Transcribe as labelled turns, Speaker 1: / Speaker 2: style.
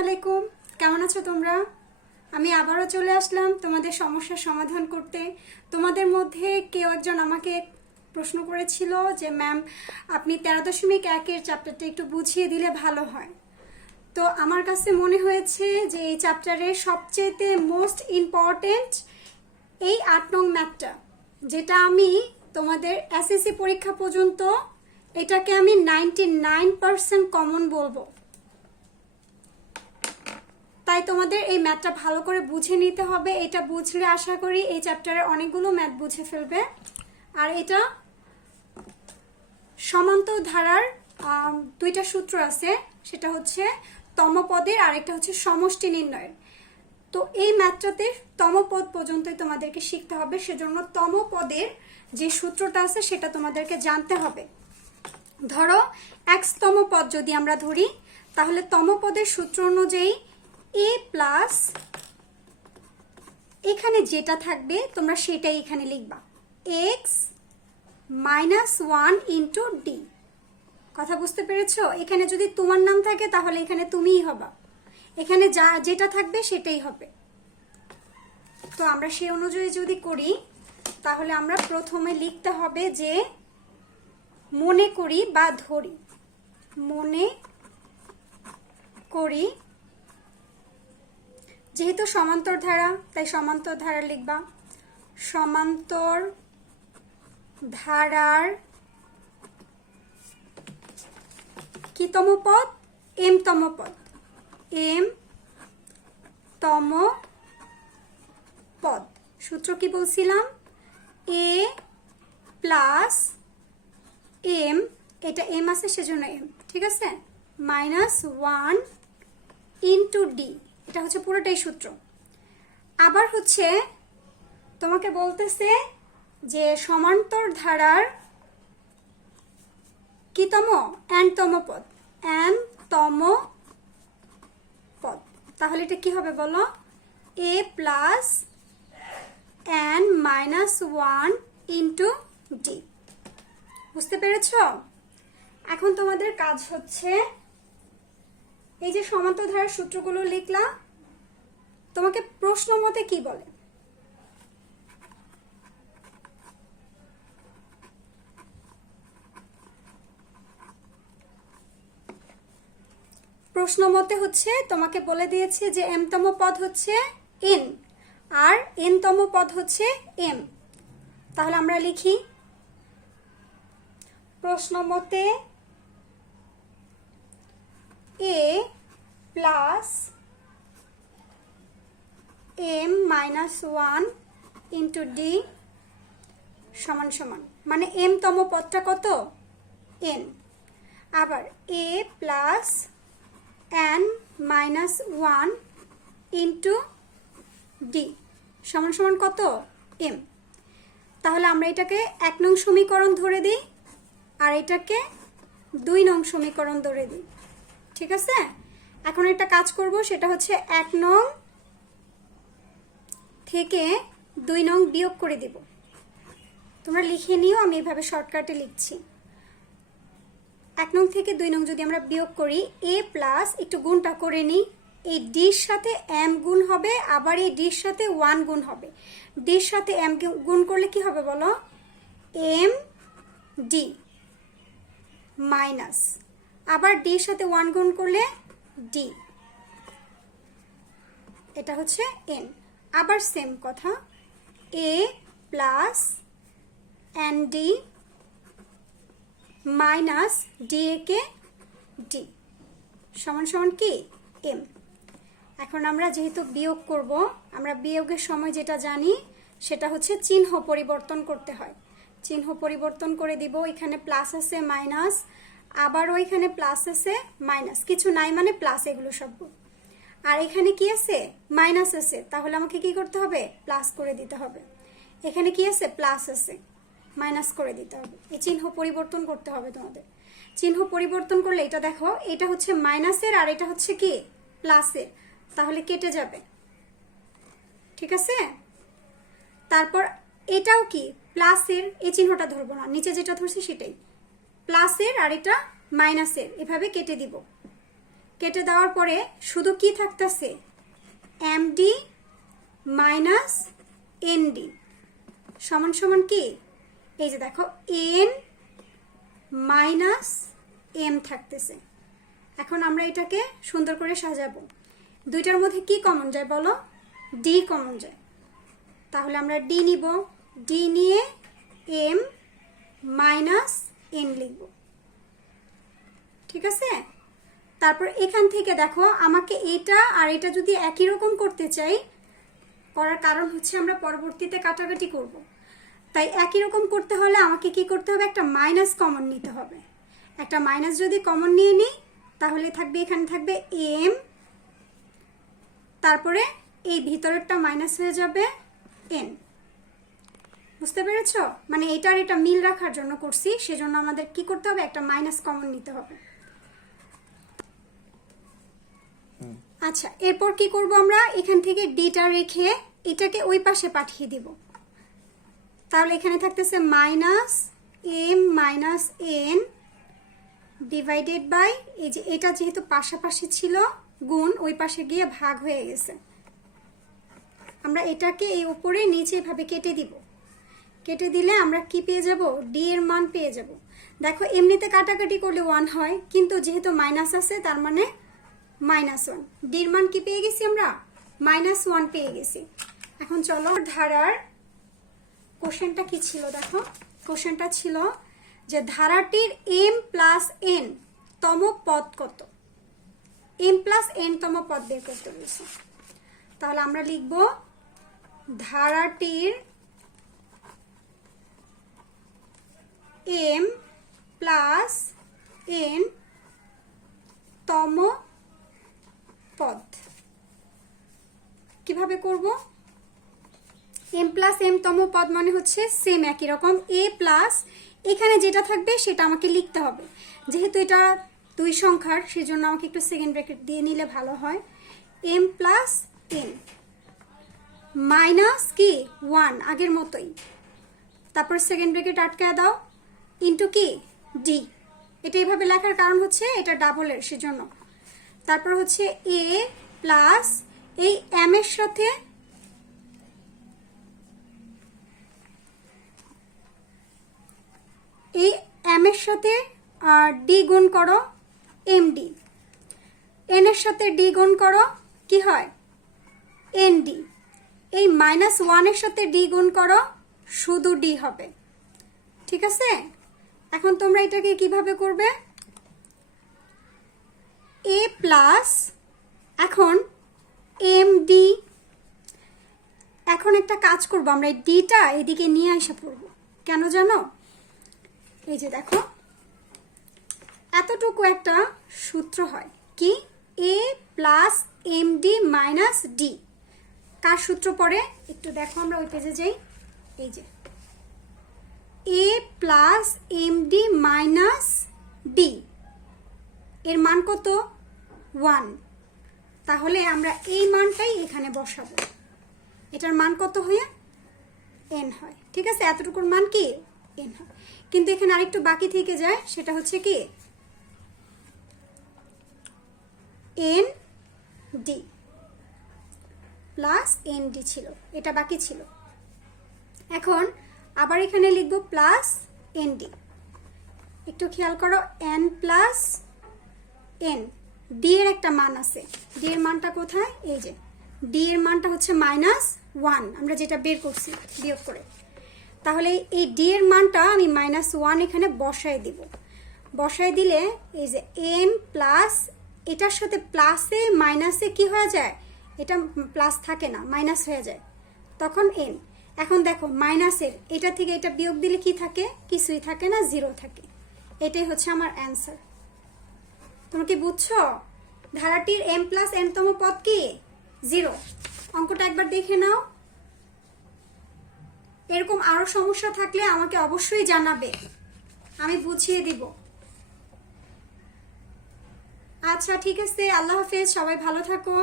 Speaker 1: আলাইকুম। কেমন আছো তোমরা? আমি আবারও চলে আসলাম তোমাদের সমস্যার সমাধান করতে। তোমাদের মধ্যে কেউ একজন আমাকে প্রশ্ন করেছিল যে, ম্যাম, আপনি তেরো দশমিক একের চ্যাপ্টারটা একটু বুঝিয়ে দিলে ভালো হয়। তো আমার কাছে মনে হয়েছে যে, এই চ্যাপ্টারের সবচেয়েতে মোস্ট ইম্পর্টেন্ট এই আট নং ম্যাপটা যেটা আমি তোমাদের এসএসসি পরীক্ষা পর্যন্ত, এটাকে আমি নাইনটি নাইন পার্সেন্ট কমন বলব। তাই তোমাদের এই ম্যাথটা ভালো করে বুঝে নিতে হবে। এটা বুঝলে আশা করি এই চ্যাপ্টারের অনেকগুলো ম্যাথ বুঝে ফেলবে। আর এটা সমান্তর ধারার দুইটা সূত্র আছে। সেটা হচ্ছে তমপদের আর একটা হচ্ছে সমষ্টি নির্ণয়ের। তো এই ম্যাথটাতে তমপদ পর্যন্তই তোমাদেরকে শিখতে হবে। সেজন্য তমপদের যে সূত্রটা আছে, সেটা তোমাদেরকে জানতে হবে। ধরো এক্সতম পদ যদি আমরা ধরি, তাহলে তমপদের সূত্র অনুযায়ী এ প্লাস এখানে যেটা থাকবে, তোমরা সেটাই এখানে লিখবা। X minus one into d কথা বুঝতে পেরেছ? এখানে যদি তোমার নাম থাকে, তাহলে এখানে তুমিই হবা। এখানে যা, যেটা থাকবে, সেটাই হবে। তো আমরা সেই অনুযায়ী যদি করি, তাহলে আমরা প্রথমে লিখতে হবে যে, মনে করি বা ধরি। মনে করি যেহেতু সমান্তর ধারা তাই সমান্তর ধারা লিখবা। সমান্তর ধারার কিতম পদ? এম তম পদ। এম তম পদ। সূত্র কি বলছিলাম? এ প্লাস এম, এটা এম আছে, সেজন্য এম। ঠিক আছে? Minus one into d. এটা হচ্ছে পুরোটাই সূত্র। আবার হচ্ছে তোমাকে বলতেছে যে সমান্তর ধারার কিতম? এনতম পদ। এন তম পদ। তাহলে এটা কি হবে বলো? A plus n minus one into d বুঝতে পেরেছ? এখন তোমাদের কাজ হচ্ছে এই যে সমান্তর ধারার সূত্রগুলো লিখলা তোমাকে প্রশ্ন মতে কি বলে? প্রশ্ন মতে হচ্ছে, তোমাকে বলে দিয়েছে যে এমতম পদ হচ্ছে এন আর এনতম পদ হচ্ছে এম তাহলে আমরা লিখি, প্রশ্ন মতে a plus m minus one into d সমান সমান। মানে এম তম পদটা কত? এন। আবার a plus n minus one into d সমান সমান কত? এম। তাহলে আমরা এটাকে এক নং সমীকরণ ধরে দিই আর এটাকে দুই নং সমীকরণ ধরে দিই। ঠিক আছে? এখন একটা কাজ করব, সেটা হচ্ছে এক নং থেকে দুই নং বিয়োগ করে দেব। তোমরা লিখে নিও, আমি এভাবে শর্টকাটে লিখছি। এক নং থেকে দুই নং যদি আমরা বিয়োগ করি, এ প্লাস একটু গুণটা করে নিই, এই ডির সাথে এম গুণ হবে, আবার এই ডির সাথে ওয়ান গুণ হবে। ডির সাথে এম গুণ করলে কি হবে বলো? এম ডি মাইনাস আবার ডির সাথে ওয়ান গুণ করলে ডি এটা হচ্ছে এন আবার সেম কথা। A plus n d minus d a K D সমান সমান কি? এম এখন আমরা যেহেতু বিয়োগ করব, আমরা বিয়োগের সময় যেটা জানি, সেটা হচ্ছে চিহ্ন পরিবর্তন করতে হয়। চিহ্ন পরিবর্তন করে দিব, এখানে প্লাস আছে মাইনাস আবারও ওইখানে প্লাস আছে মাইনাস কিছু নাই মানে প্লাস এগুলো সব। আর এখানে কি আছে? মাইনাস আছে। তাহলে আমাকে কি করতে হবে? প্লাস করে দিতে হবে। এখানে কি আছে? প্লাস আছে। মাইনাস করে দিতে হবে। এই চিহ্ন পরিবর্তন করতে হবে তোমাদের। চিহ্ন পরিবর্তন করলে এটা দেখো, এটা হচ্ছে মাইনাসের আর এটা হচ্ছে কি? প্লাসের তাহলে কেটে যাবে। ঠিক আছে? তারপর এটাও কি? প্লাসের এই চিহ্নটা ধরবো না। নিচে যেটা ধরছি সেটাই। প্লাসের আর এটা মাইনাসের। এভাবে কেটে দিব। কেটে দেওয়ার পরে শুধু কি থাকতেছে? M d minus n d সমান সমান কি? এই যে দেখো এন মাইনাস এম থাকতেছে। এখন আমরা এটাকে সুন্দর করে সাজাবো। দুইটার মধ্যে কি কমন যায় বলো? ডি কমন যায়। তাহলে আমরা ডি নিব। ডি নিয়ে এম মাইনাস এন লিখব। ঠিক আছে? তারপর এখান থেকে দেখো, আমাকে এটা আর এটা যদি একই রকম করতে চাই, করার কারণ হচ্ছে আমরা পরবর্তীতে কাটাকাটি করব। তাই একই রকম করতে হলে আমাকে কি করতে হবে? একটা মাইনাস কমন নিতে হবে। একটা মাইনাস যদি কমন নিয়ে নিই, তাহলে থাকবে, এখানে থাকবে এম তারপরে এই ভিতরেরটা মাইনাস হয়ে যাবে এন বুঝতে পেরেছ? মানে এটার এটা মিল রাখার জন্য করছি সেজন্য আমাদের কি করতে হবে? একটা মাইনাস কমন নিতে হবে। আচ্ছা এরপর কি করব আমরা? এখান থেকে ডিটা রেখে এটাকে ওই পাশে পাঠিয়ে দিব। তাহলে এখানে থাকতেছে minus m minus n divided by এই যে এটা যেহেতু পাশাপাশি ছিল গুণ ওই পাশে গিয়ে ভাগ হয়ে গেছে। আমরা এটাকে এই উপরে নিচে এভাবে কেটে দিব। কেটে দিলে আমরা কি পেয়ে যাব? ডি এর মান পেয়ে যাব। দেখো, এমনিতে কাটাকাটি করলে ওয়ান হয়, কিন্তু যেহেতু মাইনাস আছে, তার মানে মাইনাস ওয়ান ডির মান কি পেয়ে গেছি আমরা? মাইনাস ওয়ান পেয়ে গেছি। এখন চলো, ধারার কোশ্চেনটা কি ছিল? দেখো, কোশ্চেনটা ছিল যে ধারাটির এম প্লাস এন তম পদ কত? এম প্লাস এন তম পদ বের করতে বলছে। তাহলে আমরা লিখব ধারাটির এম প্লাস এন তম পদ। কীভাবে করব? এম প্লাস এম তম পদ মানে হচ্ছে সেম একই রকম। এ প্লাস এখানে যেটা থাকবে সেটা আমাকে লিখতে হবে। যেহেতু এটা দুই সংখ্যার, সেজন্য আমাকে একটু সেকেন্ড ব্র্যাকেট দিয়ে নিলে ভালো হয়। এম প্লাস এন মাইনাস কি? ওয়ান আগের মতোই। তারপর সেকেন্ড ব্র্যাকেট আটকায় দাও। ইন্টু কি? ডি এটা এইভাবে লেখার কারণ হচ্ছে এটা ডাবলের সেজন্য। তারপর হচ্ছে এ প্লাস এই এম এর সাথে এই এম এর সাথে ডি গুণ করো এম ডি এন এর সাথে ডি গুণ করো কি হয়? এন ডি এই মাইনাস ওয়ানের সাথে ডি গুণ করো, শুধু ডি হবে। ঠিক আছে? এখন তোমরা এটাকে কীভাবে করবে? এ প্লাস এখন এম ডি এখন একটা কাজ করব, আমরা এই ডিটা এদিকে নিয়ে আসা পড়ব। কেন জানো? এই যে দেখো, এতটুকু একটা সূত্র হয়। কি? A plus m d minus d কার সূত্র পড়ে? একটু দেখো আমরা ওই পেজে যাই। এই যে। A plus m d minus d এর মান কত? ওয়ান তাহলে আমরা এই মানটাই এখানে বসাবো। এটার মান কত হয়ে? এন হয়। ঠিক আছে? এতটুকুর মান কি? এন হয়। কিন্তু এখানে আরেকটু বাকি থেকে যায়, সেটা হচ্ছে কি? N d plus n d ছিল। এটা বাকি ছিল। এখন আবার এখানে লিখব প্লাস এন ডি একটু খেয়াল করো এন প্লাস এন ডি এর একটা মান আছে। ডি এর মানটা কোথায়? এই যে। ডি এর মানটা হচ্ছে মাইনাস ওয়ান আমরা যেটা বের করছি, বিয়োগ করে। তাহলে এই ডি এর মানটা আমি মাইনাস ওয়ান এখানে বসাই দিব। বসাই দিলে এই যে এন প্লাস এটার সাথে প্লাসে মাইনাসে কি হয়ে যায়? এটা প্লাস থাকে না মাইনাস হয়ে যায়। তখন এন এখন দেখো মাইনাসের এটা থেকে এটা বিয়োগ দিলে কি থাকে? কিছুই থাকে না জিরো থাকে। এটাই হচ্ছে আমার অ্যান্সার তোমরা কি বুঝছ? ধারাটির এম প্লাস এন তম পদ কি? জিরো অঙ্কটা একবার দেখে নাও। এরকম আরও সমস্যা থাকলে আমাকে অবশ্যই জানাবে। আমি বুঝিয়ে দিব। আচ্ছা ঠিক আছে। আল্লাহ হাফেজ, সবাই ভালো থাকো।